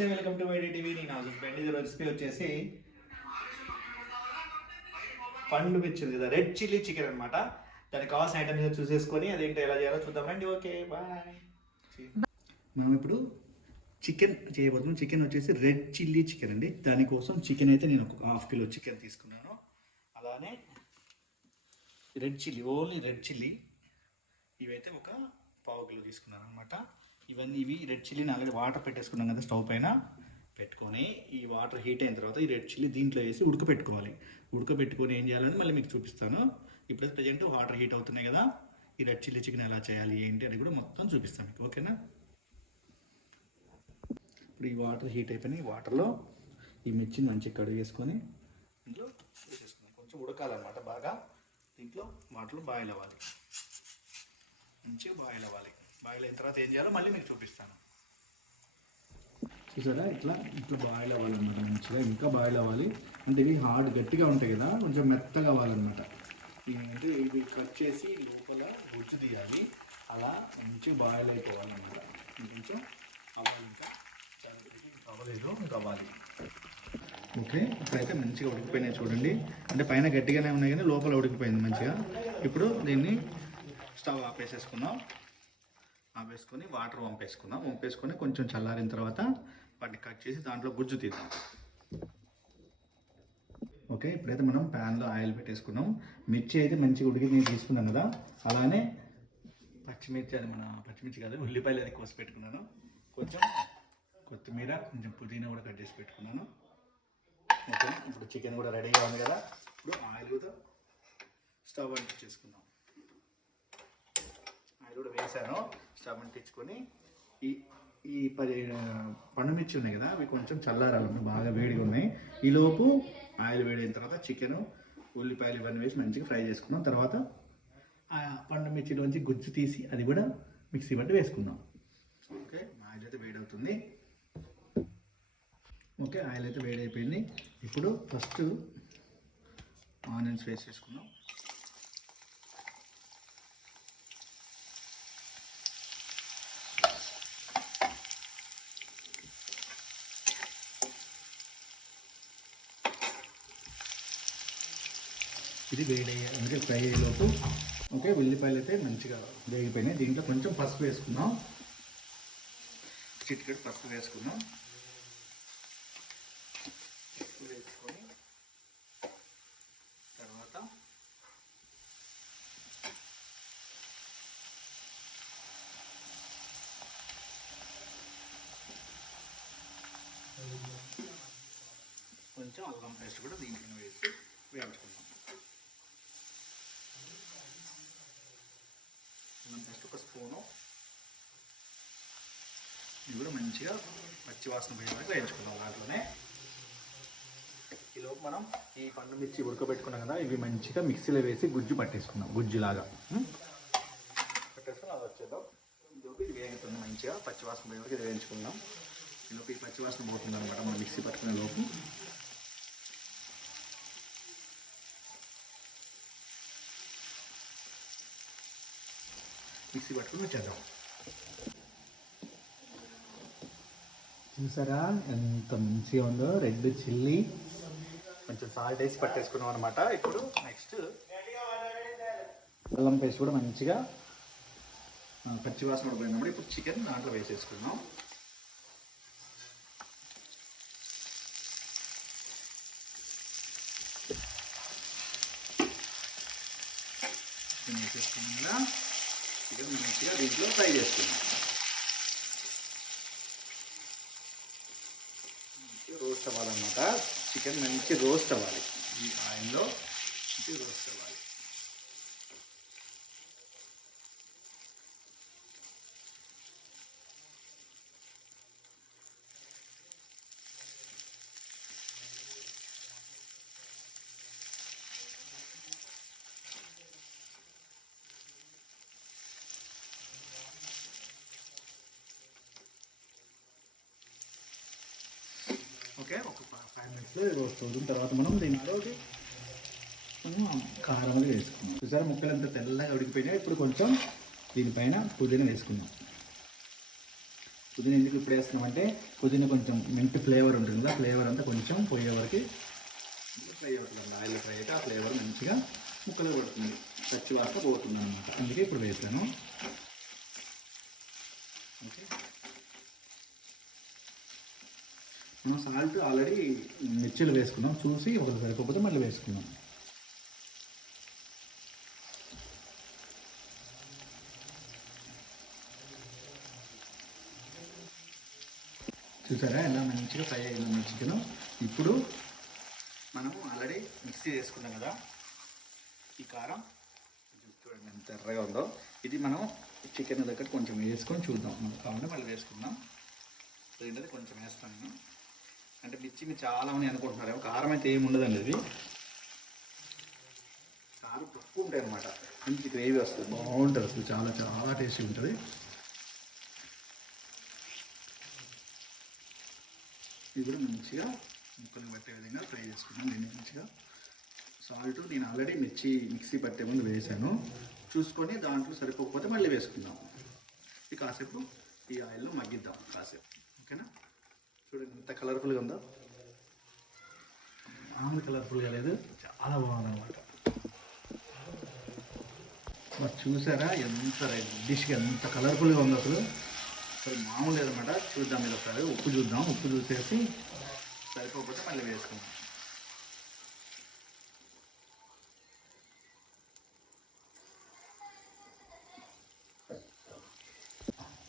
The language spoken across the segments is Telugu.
నమస్తే వెల్కమ్ టు వైడి టీవీ. నేను ఆజుస్ బెండి. రెసిపీ వచ్చేసి పండు మిర్చి కదా రెడ్ చిల్లీ చికెన్ అనమాట దానికి కావాల్సిన ఐటమ్స్ ఏదో చూసేసుకొని అదేంటో ఎలా చేయాలో చూద్దాం. రండి ఓకే బాయ్. మనం ఇప్పుడు చికెన్ చేయబోతున్నాం. చికెన్ వచ్చేసి రెడ్ చిల్లీ చికెన్ అండి. దానికోసం చికెన్ అయితే నేను ఒక హాఫ్ కిలో చికెన్ తీసుకున్నాను. అలానే red chilli only red chilli. ఇవైతే ఒక పావు కిలో తీసుకున్నాను అనమాట ఇవన్నీ ఇవి రెడ్ చిల్లీని ఆల్రెడీ వాటర్ పెట్టేసుకున్నాం కదా స్టవ్ పైన. పెట్టుకొని ఈ వాటర్ హీట్ అయిన తర్వాత ఈ రెడ్ చిల్లీ దీంట్లో వేసి ఉడకపెట్టుకోవాలి. ఉడకబెట్టుకొని ఏం చేయాలని మళ్ళీ మీకు చూపిస్తాను. ఇప్పుడైతే ప్రజెంట్ వాటర్ హీట్ అవుతున్నాయి కదా ఈ రెడ్ చిల్లీ చికెన్ ఎలా చేయాలి ఏంటి అని కూడా మొత్తం చూపిస్తాను మీకు ఓకేనా ఇప్పుడు ఈ వాటర్ హీట్ అయిపోయినాయి ఈ వాటర్లో ఈ మిర్చిని మంచిగా కడిగేసుకొని ఇందులో వేసేసుకున్నాం కొంచెం ఉడకాలన్నమాట బాగా. దీంట్లో వాటర్లో బాయిల్ అవ్వాలి. మంచిగా బాయిల్ అవ్వాలి. బాయిల్ అయిన తర్వాత ఏం చేయాలో మళ్ళీ మీకు చూపిస్తాను. చూసారా? ఇట్లా ఇట్లా బాయిల్ అవ్వాలన్నమాట మంచిగా. ఇంకా బాయిల్ అవ్వాలి. అంటే ఇవి హార్డ్ గట్టిగా ఉంటాయి కదా కొంచెం మెత్తగా అవ్వాలన్నమాట. అంటే ఇవి కట్ చేసి లోపల గుజ్జు తీయాలి. అలా మంచిగా బాయిల్ అయిపోవాలన్నమాట. ఇంకొంచెం అవ్వాలి ఇంకా. అవ్వలేదు ఇంకా అవ్వాలి. ఓకే. ఇప్పుడైతే మంచిగా ఉడికిపోయినాయి చూడండి. అంటే పైన గట్టిగానే ఉన్నాయి కానీ లోపల ఉడికిపోయింది మంచిగా. ఇప్పుడు దీన్ని స్టవ్ ఆపేసేసుకుందాం. ఆపేసుకొని వాటర్ వంపేసుకుందాం. వంపేసుకొని కొంచెం చల్లారిన తర్వాత వాటిని కట్ చేసి దాంట్లో గుజ్జు తీద్దాం. ఓకే ఇప్పుడైతే మనం ప్యాన్లో ఆయిల్ పెట్టేసుకున్నాం. మిర్చి అయితే మంచిగా ఉడికి నేను తీసుకున్నాను కదా. అలానే పచ్చిమిర్చి అది మన పచ్చిమిర్చి కాదు ఉల్లిపాయలు అది కోసి పెట్టుకున్నాను. కొంచెం కొత్తిమీర కొంచెం పుదీనా కూడా కట్ చేసి పెట్టుకున్నాను. ఓకే ఇప్పుడు చికెన్ కూడా రెడీగా ఉంది కదా. ఇప్పుడు ఆయిల్ కూడా స్టవ్ అంటించేసుకుందాం ఆయిల్ కూడా వేసాను స్టవ్ అంటించుకొని ఈ ఈ పది పండు మిర్చి ఉన్నాయి కదా అవి కొంచెం చల్లారాలి. బాగా వేడిగా ఉన్నాయి. ఈలోపు ఆయిల్ వేడైన తర్వాత చికెన్ ఉల్లిపాయలు ఇవన్నీ వేసి మంచిగా ఫ్రై చేసుకున్నాం. తర్వాత ఆ పండు మిర్చిలోంచి గుజ్జు తీసి అది కూడా మిక్సీ బట్టి వేసుకున్నాం. ఓకే ఆయిల్ అయితే వేడవుతుంది. ఓకే ఆయిల్ అయితే వేడైపోయింది. ఇప్పుడు ఫస్ట్ ఆనియన్స్ వేసేసుకున్నాం. ఇది వేడి అంటే ఫ్రై అయ్యేలోపు ఓకే ఉల్లిపాయలు అయితే మంచిగా వేగిపోయినాయి. దీంట్లో కొంచెం పసుపు వేసుకుందాం. చిటికెడు పసుపు వేసుకుందాం. పసుపు వేసుకొని తర్వాత కొంచెం అల్లం పేస్ట్ కూడా దీంట్లో వేసి వేయించుకుందాం అల్లం పేస్ట్ ఒక స్పూను. ఇది కూడా మంచిగా పచ్చి వాసన పోయే వరకు వేయించుకుందాం దాంట్లోనే. ఈలోపు మనం ఈ పండు మిర్చి ఉడకబెట్టుకున్నాం కదా ఇవి మంచిగా మిక్సీలో వేసి గుజ్జు పట్టేసుకుందాం గుజ్జులాగా. పట్టేసుకుని అది వచ్చేద్దాం. ఇదిలోపు ఇది వేగుతుంది మంచిగా పచ్చివాసన పోయే వరకు ఇది వేయించుకుందాం. ఈలోపు ఈ పచ్చివాసన పోతుంది అనమాట మనం మిక్సీ పట్టుకునే లోపు. మిక్సీ పట్టుకుని వచ్చేద్దాం. చూసారా ఎంత మంచిగా ఉందో? Red chilli. కొంచెం సాల్ట్ వేసి పట్టేసుకున్నాం అనమాట ఇప్పుడు నెక్స్ట్ అల్లం పేస్ట్ కూడా మంచిగా పచ్చివాసన పచ్చి వాసన కూడా పోయినప్పుడు ఇప్పుడు చికెన్ దాంట్లో వేసేసుకున్నాం చికెన్ చికెన్ మంచిగా దీంట్లో ఫ్రై చేసుకున్నాం మంచిగా రోస్ట్ అవ్వాలన్నమాట. చికెన్ మంచి రోస్ట్ అవ్వాలి. ఈ ఆయిల్లో మంచి రోస్ట్ అవ్వాలి. ఓకే ఒక ఫైవ్ మినిట్స్లో రోస్ట్ తర్వాత మనం దీంట్లో మనం కారం అది వేసుకున్నాం చూసారా ముక్కలు అంతా తెల్లగా ఉడికిపోయినాయి ఇప్పుడు కొంచెం దీనిపైన పుదీనా వేసుకుందాం పుదీనా ఎందుకు ఇప్పుడు వేస్తున్నామంటే పుదీనా కొంచెం మింట్ ఫ్లేవర్ ఉంటుంది కదా ఫ్లేవర్ అంతా కొంచెం పోయే వరకు ఫ్రై అవుతుంది ఆయిల్ ఫ్రై అయితే ఆ ఫ్లేవర్ మంచిగా ముక్కలు పడుతుంది పచ్చి వాసన పోతుంది అనమాట అందుకే ఇప్పుడు వేసాను ఓకే మనం సాల్ట్ ఆల్రెడీ మిర్చిలు వేసుకున్నాం. చూసి ఒకటి సరిపోతే మళ్ళీ వేసుకున్నాం. చూసారా? ఎలా మంచిగా ఫ్రై అయింది చికెన్. ఇప్పుడు మనము ఆల్రెడీ మిక్సీ చేసుకున్నాం కదా. ఈ కారం చూడండి ఎంత ఎర్రగా ఉందో. ఇది మనం చికెన్ దగ్గర కొంచెం వేసుకొని చూద్దాం. మనం కావాలంటే మళ్ళీ వేసుకుందాం. ఏంటంటే కొంచెం వేస్తాను నేను. అంటే మిర్చి మీరు చాలా మంది అనుకుంటున్నారు. ఏమో కారం అయితే ఏమి ఉండదండి ఇది. కారం తక్కువ ఉంటాయి అనమాట మంచి గ్రేవీ వస్తుంది. బాగుంటుంది అసలు చాలా చాలా టేస్టీ ఉంటుంది. ఇది కూడా మంచిగా ముక్కలు పట్టే విధంగా ఫ్రై చేసుకున్నాను నేను మంచిగా సాల్ట్ నేను ఆల్రెడీ మిర్చి మిక్సీ పట్టే ముందు వేసాను. చూసుకొని దాంట్లో సరిపోకపోతే మళ్ళీ వేసుకుందాం. ఇది కాసేపు ఈ ఆయిల్లో మగ్గిద్దాం కాసేపు. ఓకేనా? చూడండి ఎంత కలర్ఫుల్గా ఉందో? మామూలు కలర్ఫుల్గా లేదు చాలా బాగుందన్నమాట. మరి చూసారా ఎంత డిష్గా ఎంత కలర్ఫుల్గా ఉందో అసలు. అసలు మామూలు లేదన్నమాట చూద్దాం మీరు ఒకసారి. ఉప్పు చూద్దాం ఉప్పు చూసేసి సరిపోకపోతే మళ్ళీ వేసుకుందాం.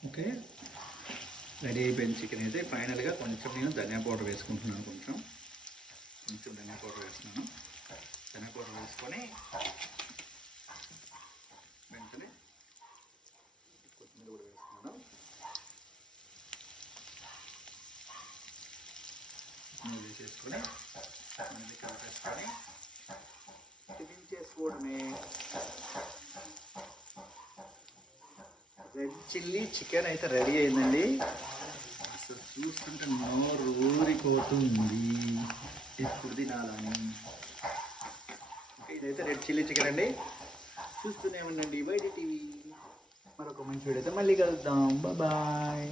ఓకే. రెడీ అయిపోయిన చికెన్ అయితే ఫైనల్గా కొంచెం నేను ధనియా పౌడర్ వేసుకుంటున్నాను కొంచెం. కొంచెం ధనియా పౌడర్ వేస్తున్నాను. ధనియా పౌడర్ వేసుకొని వెంటనే కొత్తిమీర కూడా వేస్తున్నాను. కొత్తిమీర వేసేసుకొని మళ్ళీ కలిపేసుకొని టిఫిన్ చేసుకోవడమే. రెడ్ చిల్లీ చికెన్ అయితే రెడీ అయిందండి. అసలు చూస్తుంటే నోరు ఊరిపోతుంది. ఎప్పుడు తినాలని. ఇదైతే రెడ్ చిల్లీ చికెన్ అండి. చూస్తూనే ఉండండి బయట టీవీ. మరొక మంచి వీడియో అయితే మళ్ళీ కలుద్దాం. బాయ్